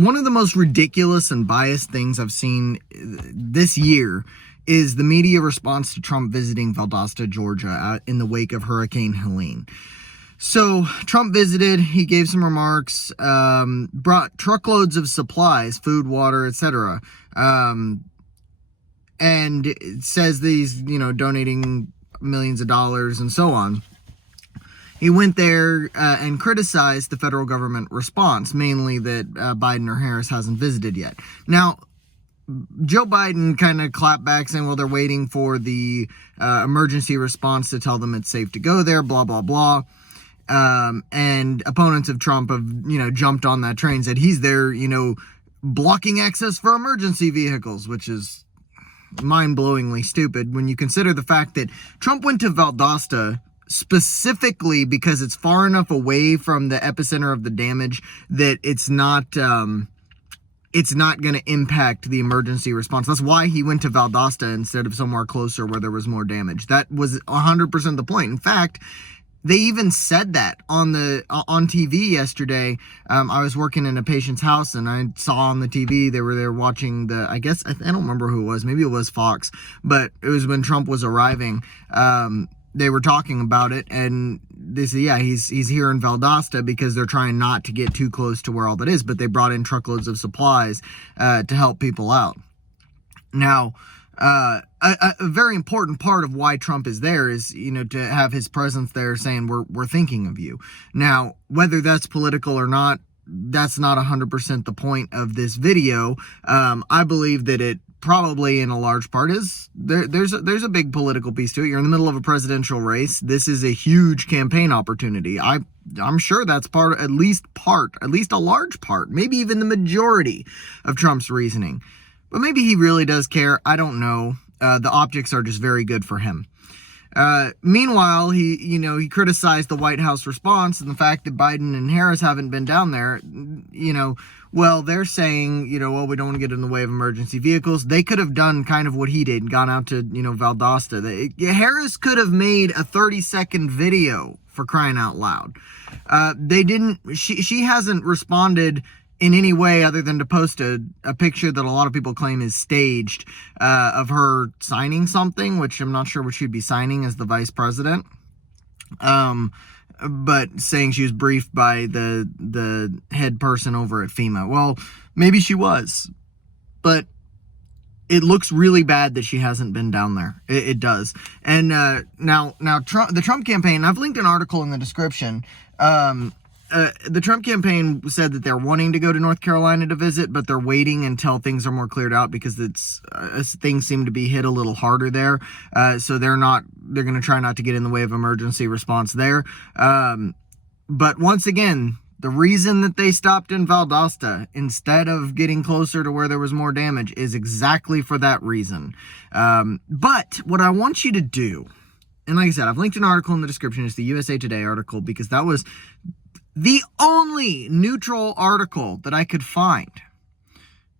One of the most ridiculous and biased things I've seen this year is the media response to Trump visiting Valdosta, Georgia, in the wake of Hurricane Helene. So Trump visited, he gave some remarks, brought truckloads of supplies, food, water, etc., and it says that he's, donating millions of dollars and so on. He went there and criticized the federal government response, mainly that Biden or Harris hasn't visited yet. Now, Joe Biden kind of clapped back saying, well, they're waiting for the emergency response to tell them it's safe to go there, blah, blah, blah. And opponents of Trump have, jumped on that train, said he's there, blocking access for emergency vehicles, which is mind-blowingly stupid when you consider the fact that Trump went to Valdosta specifically because it's far enough away from the epicenter of the damage that it's not going to impact the emergency response. That's why he went to Valdosta instead of somewhere closer where there was more damage. That was 100% the point. In fact, they even said that on TV yesterday. I was working in a patient's house and I saw on the TV they were there watching I don't remember who it was. Maybe it was Fox, but it was when Trump was arriving. They were talking about it, and they said, yeah, he's here in Valdosta because they're trying not to get too close to where all that is, but they brought in truckloads of supplies to help people out. Now, a very important part of why Trump is there is, to have his presence there saying, we're thinking of you. Now, whether that's political or not, that's not 100% the point of this video. I believe that it probably in a large part is there's a big political piece to it. You're in the middle of a presidential race. This is a huge campaign opportunity. I'm sure that's at least a large part, maybe even the majority of Trump's reasoning. But maybe he really does care. I don't know. The optics are just very good for him. Meanwhile, he criticized the White House response and the fact that Biden and Harris haven't been down there. Well, they're saying, well, we don't want to get in the way of emergency vehicles. They could have done kind of what he did and gone out to, Valdosta. Harris could have made a 30-second video, for crying out loud. They didn't. She hasn't responded in any way other than to post a picture that a lot of people claim is staged of her signing something, which I'm not sure what she'd be signing as the vice president. But saying she was briefed by the head person over at FEMA. Well, maybe she was, but it looks really bad that she hasn't been down there. It does. And now the Trump campaign, I've linked an article in the description. The Trump campaign said that they're wanting to go to North Carolina to visit, but they're waiting until things are more cleared out because things seem to be hit a little harder there. So they're going to try not to get in the way of emergency response there. But once again, the reason that they stopped in Valdosta instead of getting closer to where there was more damage is exactly for that reason. But what I want you to do, and like I said, I've linked an article in the description. It's the USA Today article because that was the only neutral article that I could find,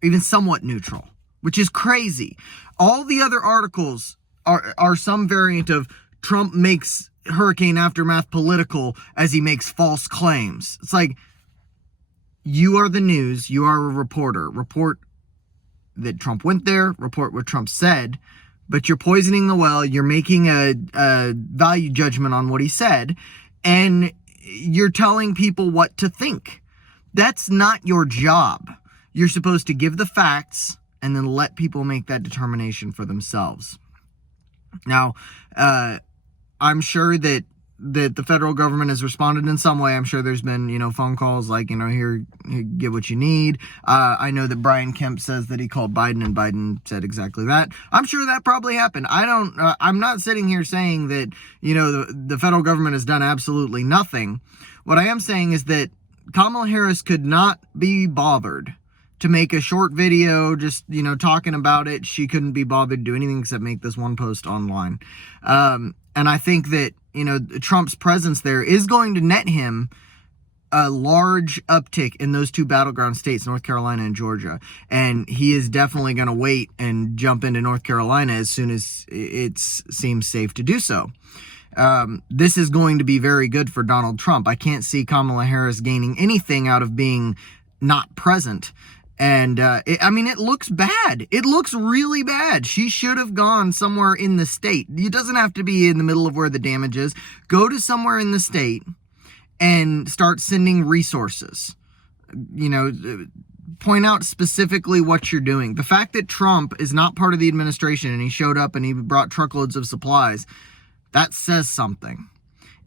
even somewhat neutral, which is crazy. All the other articles are some variant of Trump makes hurricane aftermath political as he makes false claims. It's like, you are the news, you are a reporter. Report that Trump went there, report what Trump said, but you're poisoning the well, you're making a value judgment on what he said, and you're telling people what to think. That's not your job. You're supposed to give the facts and then let people make that determination for themselves. Now, I'm sure that the federal government has responded in some way. I'm sure there's been, phone calls like, here, get what you need. I know that Brian Kemp says that he called Biden and Biden said exactly that. I'm sure that probably happened. I'm not sitting here saying that, the federal government has done absolutely nothing. What I am saying is that Kamala Harris could not be bothered to make a short video just, talking about it. She couldn't be bothered to do anything except make this one post online. And I think that, Trump's presence there is going to net him a large uptick in those two battleground states, North Carolina and Georgia. And he is definitely going to wait and jump into North Carolina as soon as it seems safe to do so. This is going to be very good for Donald Trump. I can't see Kamala Harris gaining anything out of being not present. And it looks bad. It looks really bad. She should have gone somewhere in the state. It doesn't have to be in the middle of where the damage is. Go to somewhere in the state and start sending resources. Point out specifically what you're doing. The fact that Trump is not part of the administration and he showed up and he brought truckloads of supplies, that says something.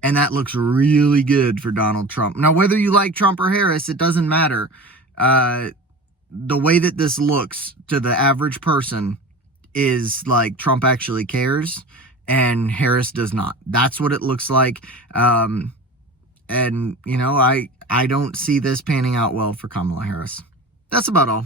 And that looks really good for Donald Trump. Now, whether you like Trump or Harris, it doesn't matter. The way that this looks to the average person is like Trump actually cares and Harris does not. That's what it looks like. I don't see this panning out well for Kamala Harris. That's about all.